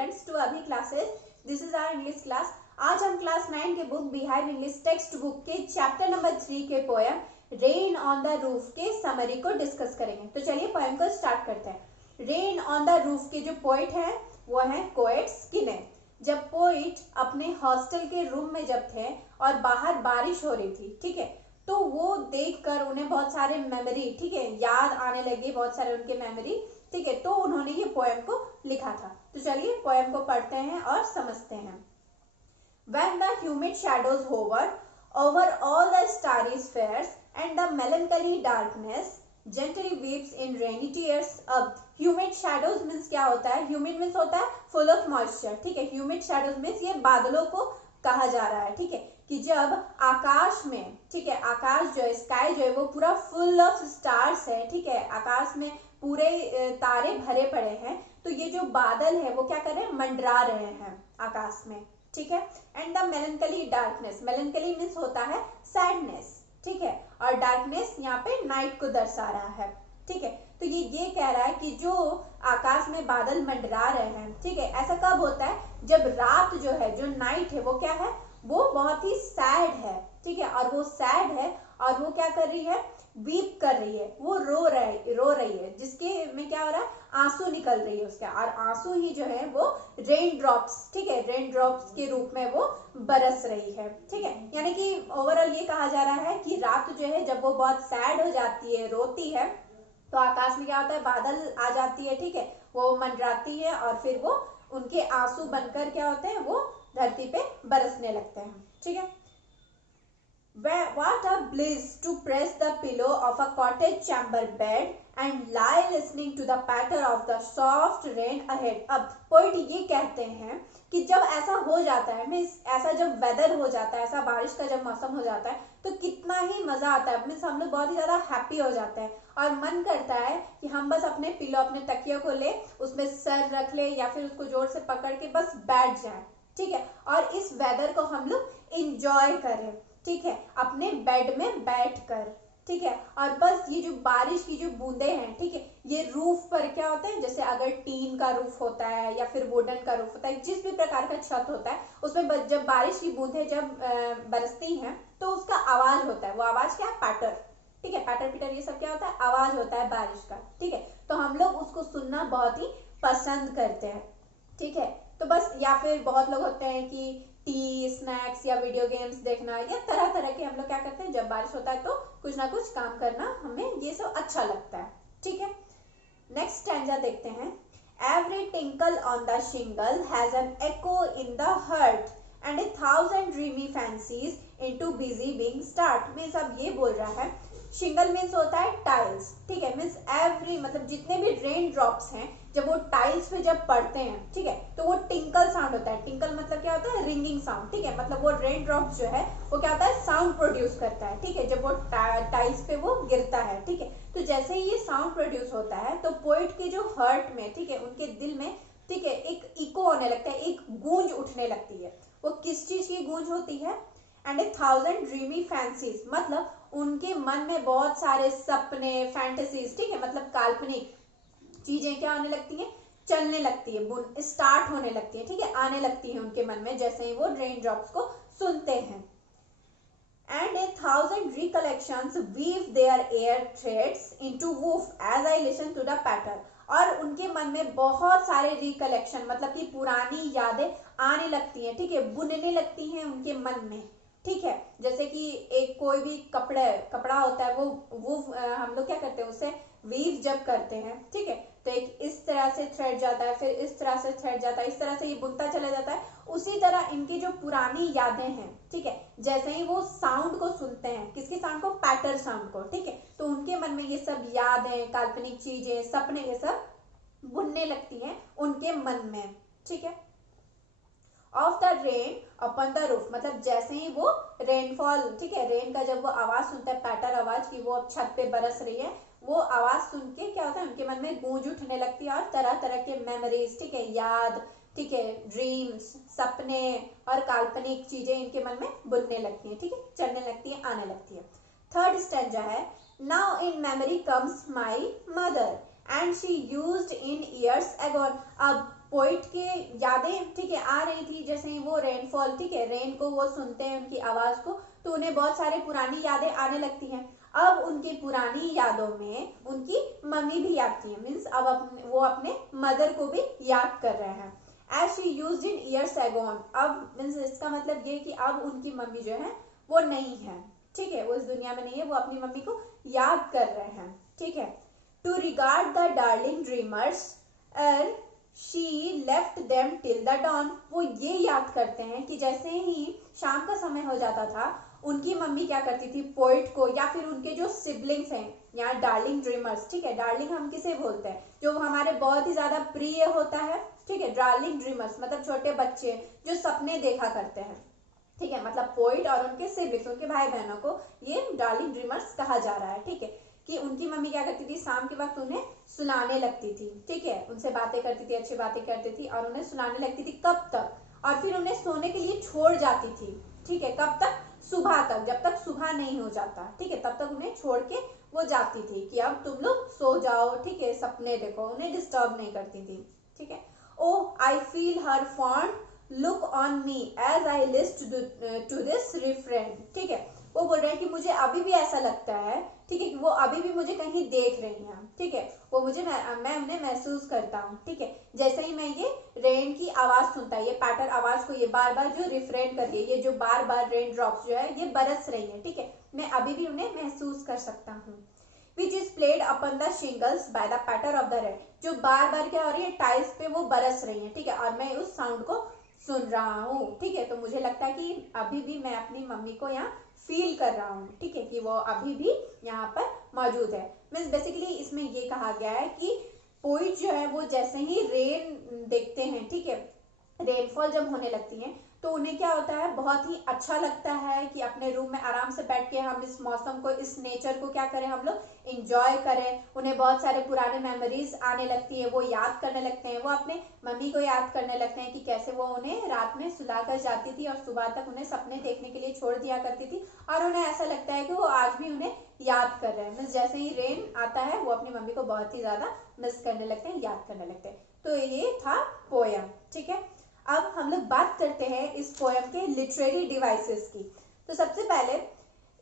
Students to अभी classes. This is our English class. आज हम क्लास 9 के बुक बिहाइंड इंग्लिश टेक्स्ट बुक के चैप्टर नंबर 3 के poem rain on the roof के समरी को डिस्कस करेंगे। तो चलिए पोएम को स्टार्ट करते हैं। रेन ऑन द रूफ के जो पोइट है वो है कोएट स्किनेट। जब पोइट अपने हॉस्टल के रूम में जब थे और बाहर बारिश हो रही थी, ठीक है, तो वो देखकर उन्हें बहुत सारे मेमोरी, ठीक है, याद आने लगी, बहुत सारे उनके मेमोरी, ठीक है, तो उन्होंने ये पोएम को लिखा था। तो चलिए पोएम को पढ़ते हैं और समझते हैं। When the humid shadows hover over all the starry spheres and the melancholy darkness gently weeps in rainy tears. अब humid shadows means क्या होता है? Humid means होता है full of moisture, ठीक है। humid shadows means ये बादलों को कहा जा रहा है, ठीक है, कि जब आकाश में, ठीक है, आकाश जो है, स्काई जो है वो पूरा फुल ऑफ स्टार्स है, ठीक है, आकाश में पूरे तारे भरे पड़े हैं, तो ये जो बादल है वो क्या कर रहे हैं? मंडरा रहे हैं आकाश में, ठीक है। एंड द मेलनकली डार्कनेस, मेलनकली मीन्स होता है सैडनेस, ठीक है, और डार्कनेस यहाँ पे नाइट को दर्शा रहा है, ठीक है। तो ये कह रहा है कि जो आकाश में बादल मंडरा रहे हैं, ठीक है, ऐसा कब होता है? जब रात जो है, जो नाइट है वो क्या है? वो बहुत ही सैड है, ठीक है, और वो सैड है और वो क्या कर रही है? वीप कर रही है, वो रो रही है, जिसके में क्या हो रहा है? आंसू निकल रही है उसका, और आंसू ही जो है वो रेन ड्रॉप्स, ठीक है, रेन ड्रॉप्स के रूप में वो बरस रही है, ठीक है। यानी कि ओवरऑल ये कहा जा रहा है कि रात जो है जब वो बहुत सैड हो जाती है, रोती है, तो आकाश में क्या होता है? बादल आ जाती है, ठीक है, वो मंडराती है और फिर वो उनके आंसू बनकर क्या होते हैं? वो धरती पे बरसने लगते हैं, ठीक है। What a bliss to press the pillow of a cottage chamber bed and lie listening to the patter of the soft rain ahead. अब पोइट ये कहते हैं कि जब ऐसा हो जाता है, मीन्स ऐसा जब वेदर हो जाता है, ऐसा बारिश का जब मौसम हो जाता है, तो कितना ही मजा आता है, मीन्स हम लोग बहुत ही ज्यादा हैप्पी हो जाते हैं और मन करता है कि हम बस अपने पिलो, अपने तकिया को ले, उसमें सर रख ले या फिर उसको जोर से पकड़ के बस बैठ जाए, ठीक है, और इस वेदर को हम लोग इंजॉय करें, ठीक है, अपने बेड में बैठकर, ठीक है, और बस ये जो बारिश की जो बूंदे हैं, ठीक है, ये रूफ पर क्या होता है? जैसे अगर टीन का रूफ होता है या फिर वुडन का रूफ होता है, जिस भी प्रकार का छत होता है, उसमें जब बारिश की बूंदें जब बरसती हैं तो उसका आवाज होता है। वो आवाज क्या है? पैटर, ठीक है, पैटर पीटर ये सब क्या होता है? आवाज होता है बारिश का, ठीक है। तो हम लोग उसको सुनना बहुत ही पसंद करते हैं, ठीक है। तो बस, या फिर बहुत लोग होते हैं कि टी, स्नैक्स या वीडियो गेम्स देखना, या तरह तरह के हम लोग क्या करते हैं? जब बारिश होता है तो कुछ ना कुछ काम करना, हमें ये सब अच्छा लगता है, ठीक है। नेक्स्ट स्टैंजा देखते हैं। Every tinkle on the shingle has an echo in the heart and 1,000 dreamy fancies into busy being start. Means अब ये बोल रहा है, शिंगल मीन्स होता है टाइल्स, ठीक है, मीन्स एवरी मतलब जितने भी रेन ड्रॉप्स हैं जब वो टाइल्स पे जब पड़ते हैं, ठीक है, तो वो टिंकल साउंड होता है। टिंकल मतलब क्या होता है? रिंगिंग साउंड, ठीक है, मतलब वो रेन ड्रॉप जो है वो क्या होता है? साउंड प्रोड्यूस करता है, ठीक है, जब वो टाइल्स पे वो गिरता है, ठीक है। तो जैसे ही ये साउंड प्रोड्यूस होता है तो पोइट के जो हर्ट में, ठीक है, उनके दिल में, ठीक है, एक इको होने लगता है, एक गूंज उठने लगती है। वो किस चीज की गूंज होती है? एंड 1,000 ड्रीमी फैंसीज, मतलब उनके मन में बहुत सारे सपने, फैंटेसीज, ठीक है, मतलब काल्पनिक चीजें क्या होने लगती हैं? चलने लगती है, स्टार्ट होने लगती है, ठीक है, आने लगती है उनके मन में जैसे ही वो रेन ड्रॉप्स को सुनते हैं। And 1,000 recollections weave their air threads into woof as I listen to the patter. और उनके मन में बहुत सारे रिकलेक्शन, मतलब कि पुरानी यादें आने लगती हैं, ठीक है, बुनने लगती हैं उनके मन में, ठीक है। जैसे कि एक कोई भी कपड़ा होता है, वो हम लोग क्या करते हैं? उससे वीव जब करते हैं, ठीक है, तो एक इस तरह से थ्रेड जाता है, फिर इस तरह से थ्रेड जाता है, इस तरह से ये बुनता चला जाता है। उसी तरह इनकी जो पुरानी यादें हैं, ठीक है, जैसे ही वो साउंड को सुनते हैं, किसके साउंड को? पैटर साउंड को, ठीक है, तो उनके मन में ये सब यादें, काल्पनिक चीजें, सपने, ये सब बुनने लगती हैं उनके मन में, ठीक है। Of the rain upon the roof, मतलब जैसे ही वो रेनफॉल, ठीक है, रेन का जब वो आवाज सुनता है, पैटर आवाज की, वो अब छत पे बरस रही है, वो आवाज सुन के क्या होता है? उनके मन में गूंज उठने लगती है और तरह तरह के मेमोरीज, ठीक है, याद, ठीक है, ड्रीम्स, सपने और काल्पनिक चीजें इनके मन में बुनने लगती है, ठीक है, चलने लगती है, आने लगती है। थर्ड स्टैंजा है, now in memory comes my mother and she used in years agone. अब पोइट के यादें, ठीक है, आ रही थी, जैसे वो रेनफॉल, ठीक है, रेन को वो सुनते हैं उनकी आवाज को, तो उन्हें बहुत सारे पुरानी यादें आने लगती हैं। अब उनकी पुरानी यादों में उनकी मम्मी भी आती है, मीन्स अब वो अपने मदर को भी याद कर रहे हैं। As she used in years agone, अब मीन्स इसका मतलब ये कि अब उनकी मम्मी जो है वो नहीं है, ठीक है, वो इस दुनिया में नहीं है, वो अपनी मम्मी को याद कर रहे हैं, ठीक है। To regard the darling dreamers she left them till the dawn, वो ये याद करते हैं कि जैसे ही शाम का समय हो जाता था, उनकी मम्मी क्या करती थी, पोइट को या फिर उनके जो सिबलिंग्स हैं, यहाँ डार्लिंग ड्रीमर्स, ठीक है, डार्लिंग हम किसे बोलते हैं, जो हमारे बहुत ही ज्यादा प्रिय होता है, ठीक है, डार्लिंग ड्रीमर्स मतलब छोटे बच्चे जो सपने देखा करते हैं, ठीक है, मतलब पोइट और उनके सिबलिंग्स, उनके भाई बहनों को ये डार्लिंग ड्रीमर्स कहा जा रहा है, ठीक है, कि उनकी मम्मी क्या करती थी, शाम के वक्त उन्हें सुलाने लगती थी, ठीक है, उनसे बातें करती थी, अच्छी बातें करती थी और उन्हें सुलाने लगती थी, कब तक, और फिर उन्हें सोने के लिए छोड़ जाती थी, ठीक है, कब तक, सुबह तक, जब तक सुबह नहीं हो जाता, ठीक है, तब तक उन्हें छोड़ के वो जाती थी कि अब तुम लोग सो जाओ, ठीक है, सपने देखो, उन्हें डिस्टर्ब नहीं करती थी, ठीक है। O I feel her fond look on me as I list to this refrain, ठीक है, वो बोल रहे हैं कि मुझे अभी भी ऐसा लगता है, ठीक है, कि वो अभी भी मुझे कहीं देख रही हैं, ठीक है, वो मुझे मैं उन्हें महसूस करता हूँ, ठीक है, जैसे ही मैं ये रेन की आवाज सुनता है, ये पैटर आवाज को ये बार बार जो रिफ्रेन कर रही है, ये जो बार बार रेन ड्रॉप्स जो है ये बरस रही है, ठीक है, मैं अभी भी उन्हें महसूस कर सकता हूँ। Which is played upon the shingles by the patter of the rain, जो बार बार क्या हो रही है, टाइल्स पे वो बरस रही है, ठीक है, और मैं उस साउंड को सुन रहा हूँ, ठीक है, तो मुझे लगता है कि अभी भी मैं अपनी मम्मी को यहाँ फील कर रहा हूँ, ठीक है, कि वो अभी भी यहाँ पर मौजूद है। मीन्स बेसिकली इसमें ये कहा गया है कि पोइट जो है वो जैसे ही रेन देखते हैं, ठीक है, रेनफॉल जब होने लगती है तो उन्हें क्या होता है, बहुत ही अच्छा लगता है कि अपने रूम में आराम से बैठ के हम इस मौसम को, इस नेचर को क्या करें, हम लोग इंजॉय करें। उन्हें बहुत सारे पुराने मेमोरीज आने लगती है, वो याद करने लगते हैं, वो अपने मम्मी को याद करने लगते हैं कि कैसे वो उन्हें रात में सुला कर जाती थी और सुबह तक उन्हें सपने देखने के लिए छोड़ दिया करती थी, और उन्हें ऐसा लगता है कि वो आज भी उन्हें याद कर रहे हैं। मीन्स जैसे ही रेन आता है वो अपनी मम्मी को बहुत ही ज्यादा मिस करने लगते हैं, याद करने लगते हैं। तो ये था पोयम, ठीक है। अब हम लोग बात करते हैं इस पोयम के लिटरेरी डिवाइसेस की। तो सबसे पहले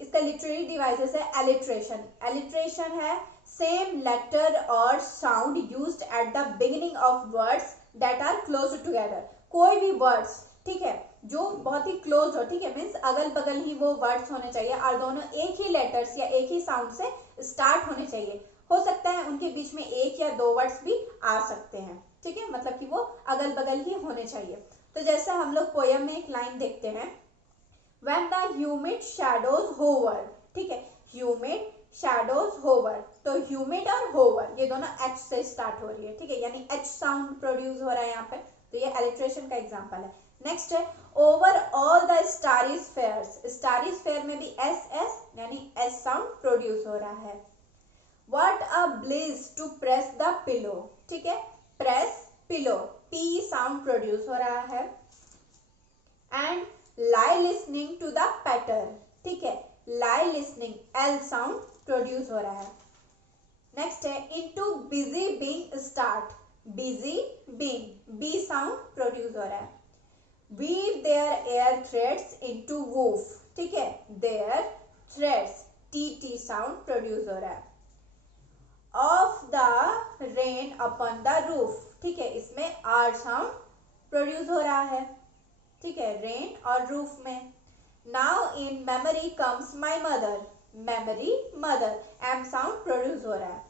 इसका लिटरेरी डिवाइसेस है एलिट्रेशन। एलिट्रेशन है सेम लेटर और sound used at the beginning of words that are close together. कोई भी वर्ड्स, ठीक है, जो बहुत ही क्लोज हो, ठीक है, मीन्स अगल बगल ही वो वर्ड्स होने चाहिए और दोनों एक ही लेटर्स या एक ही साउंड से स्टार्ट होने चाहिए। हो सकता है उनके बीच में एक या दो वर्ड्स भी आ सकते हैं, ठीक है, मतलब कि वो अगल बगल ही होने चाहिए। तो जैसे हम लोग पोयम में एक लाइन देखते हैं, When the humid shadows hover, ठीक है, humid shadows hover, तो humid और hover ये दोनों H से स्टार्ट हो रही है, ठीक है, यानी H साउंड प्रोड्यूस हो रहा है यहाँ पे, तो ये एलिट्रेशन का एग्जांपल है। नेक्स्ट है over all the starry spheres. Starry sphere में भी एस एस यानी एस साउंड प्रोड्यूस हो रहा है। What a bliss to press the pillow, ठीक है, press pillow, P sound produce हो रहा है। And lie listening to the patter, ठीक है, lie listening L sound produce हो रहा है। नेक्स्ट है into busy being start, busy being B sound produce हो रहा है। Weave their air threads into woof, ठीक है, their threads T T sound produce हो रहा है। Of the rain upon the roof, ठीक है, इसमें आर साउंड प्रोड्यूस हो रहा है, ठीक है, रेन और रूफ में। Now in memory comes my mother, memory mother M sound produce हो रहा है।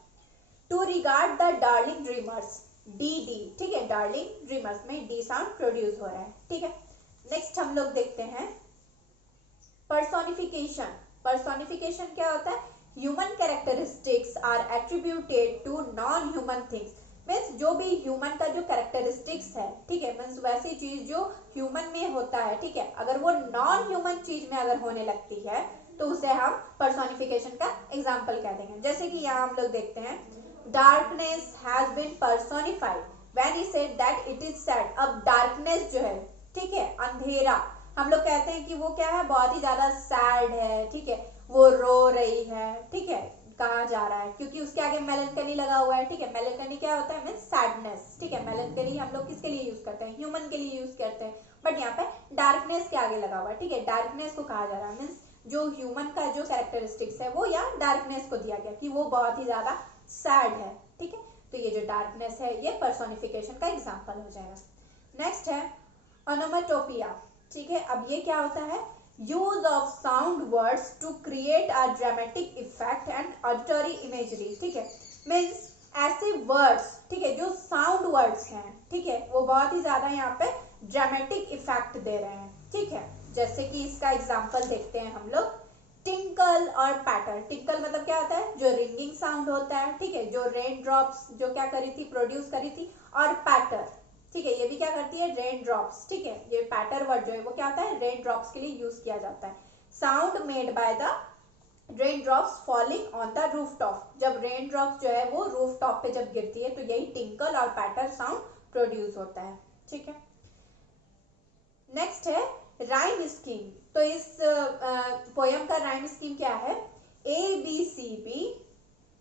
To regard the darling dreamers, D D, ठीक है, डार्लिंग ड्रीमर्स में डी साउंड प्रोड्यूस हो रहा है, ठीक है। नेक्स्ट हम लोग देखते हैं पर्सोनिफिकेशन। पर्सोनिफिकेशन क्या होता है, human characteristics are attributed to non human things. Means जो भी ह्यूमन का जो कैरेक्टरिस्टिक्स है, ठीक है, मीन्स वैसी चीज जो ह्यूमन में होता है, ठीक है, अगर वो नॉन ह्यूमन चीज में अगर होने लगती है तो उसे हम पर्सोनिफिकेशन का एग्जाम्पल कह देंगे। जैसे कि यहाँ हम लोग देखते हैं darkness has been personified when he said that it is sad. अब डार्कनेस जो है, ठीक है, अंधेरा, हम लोग कहते हैं कि वो क्या है, बहुत ही ज्यादा सैड है, ठीक है, वो रो रही है, ठीक है, कहा जा रहा है, क्योंकि उसके आगे मेलनकली लगा हुआ है। ठीक है, मेलनकली क्या होता है, मीन्स सैडनेस। ठीक है, मेलनकली हम लोग किसके लिए यूज करते हैं, ह्यूमन के लिए यूज करते हैं, बट यहाँ पे डार्कनेस के आगे लगा हुआ है। ठीक है, डार्कनेस को कहा जा रहा है, मीन्स जो ह्यूमन का जो कैरेक्टरिस्टिक्स है वो यहाँ डार्कनेस को दिया गया कि वो बहुत ही ज्यादा सैड है। ठीक है, तो ये जो डार्कनेस है ये पर्सोनिफिकेशन का एग्जाम्पल हो जाएगा। नेक्स्ट है ओनोमेटोपिया। ठीक है, अब ये क्या होता है, use of sound words to create a dramatic effect and auditory imagery. ठीक है, मीन्स ऐसे वर्ड्स, ठीक है, जो साउंड वर्ड्स हैं, ठीक है, वो बहुत ही ज्यादा यहाँ पे ड्रामेटिक इफेक्ट दे रहे हैं। ठीक है, जैसे कि इसका एग्जाम्पल देखते हैं हम लोग, टिंकल और पैटर। टिंकल मतलब क्या होता है, जो रिंगिंग साउंड होता है। ठीक है, जो रेन ड्रॉप्स जो क्या करी थी, प्रोड्यूस करी थी, और पैटर, ठीक है, ये भी क्या करती है, रेन ड्रॉप्स। ठीक है, ये पैटर वर्ड जो है वो क्या होता है, रेन ड्रॉप्स के लिए यूज किया जाता है। Sound made by the rain drops falling on the roof top. जब रेन ड्रॉप्स जो है वो रूफ टॉप पे जब गिरती है तो यही टिंकल और पैटर साउंड प्रोड्यूस होता है। ठीक है, नेक्स्ट है राइम स्कीम। तो इस पोयम का राइम स्कीम क्या है, ABCB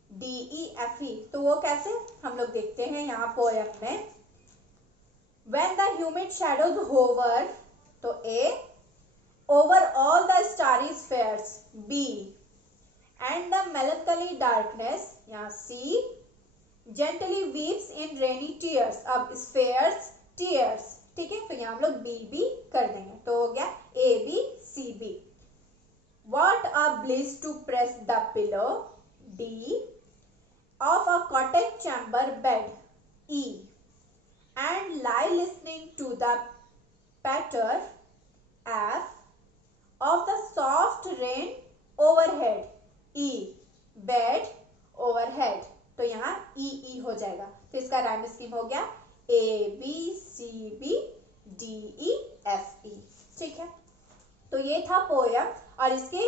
DEFE। तो वो कैसे हम लोग देखते हैं यहाँ पोयम में, When the humid shadows hover, तो A, over all the starry spheres, B, and the melancholy darkness, यहाँ C, gently weeps in rainy tears। अब spheres, tears, ठीक है, तो यहाँ हम लोग B कर देंगे, तो हो गया ABCB। What a bliss to press the pillow, D, of a cottage chamber bed, E, and lie listening to the patter, F, of the soft rain overhead, E, bed overhead। तो यहाँ E हो जाएगा, तो इसका rhyme scheme हो गया ABCB DEFE। ठीक है, तो ये था पोयम और इसके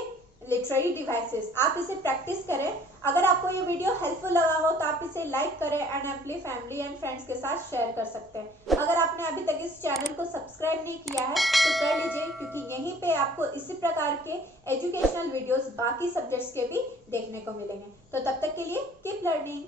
लिटरेरी डिवाइसेस। आप इसे प्रैक्टिस करें। अगर आपको ये वीडियो हेल्पफुल लगा हो तो आप इसे लाइक करें एंड अपनी फैमिली एंड फ्रेंड्स के साथ शेयर कर सकते हैं। अगर आपने अभी तक इस चैनल को सब्सक्राइब नहीं किया है तो कर लीजिए, क्योंकि यहीं पे आपको इसी प्रकार के एजुकेशनल वीडियोस बाकी सब्जेक्ट्स के भी देखने को मिलेंगे। तो तब तक के लिए कीप लर्निंग।